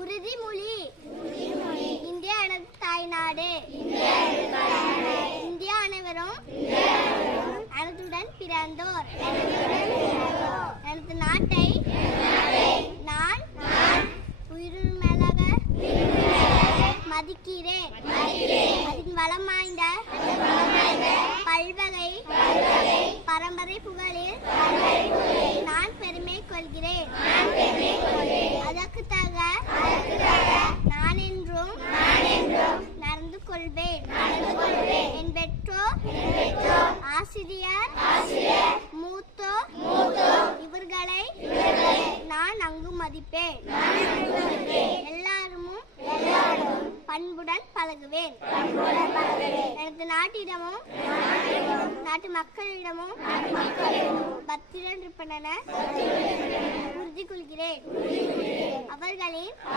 உறுதிமொழி. இந்தியா எனது தாய்நாடு. இந்தியா அனைவரும் எனதுடன் பிறந்தோர். எனது நாட்டை நான் உயிருமேலாக மதிக்கிறேன். அதன் வளம் வாய்ந்த பல்வகை பரம்பரை புகழில் நான் பெருமை கொள்கிறேன். அதற்காக நான் என்றும் நடந்து கொள்வேன். என் பெற்றோர், ஆசிரியர், மூத்தோர் இவர்களை நான் அங்கு மதிப்பேன். எல்லாரும் பண்புடன் பழகுவேன். எனது நாட்டிடமும் நாட்டு மக்களிடமும் பத்திரன் இருப்பன உறுதி கொள்கிறேன். அவர்களின்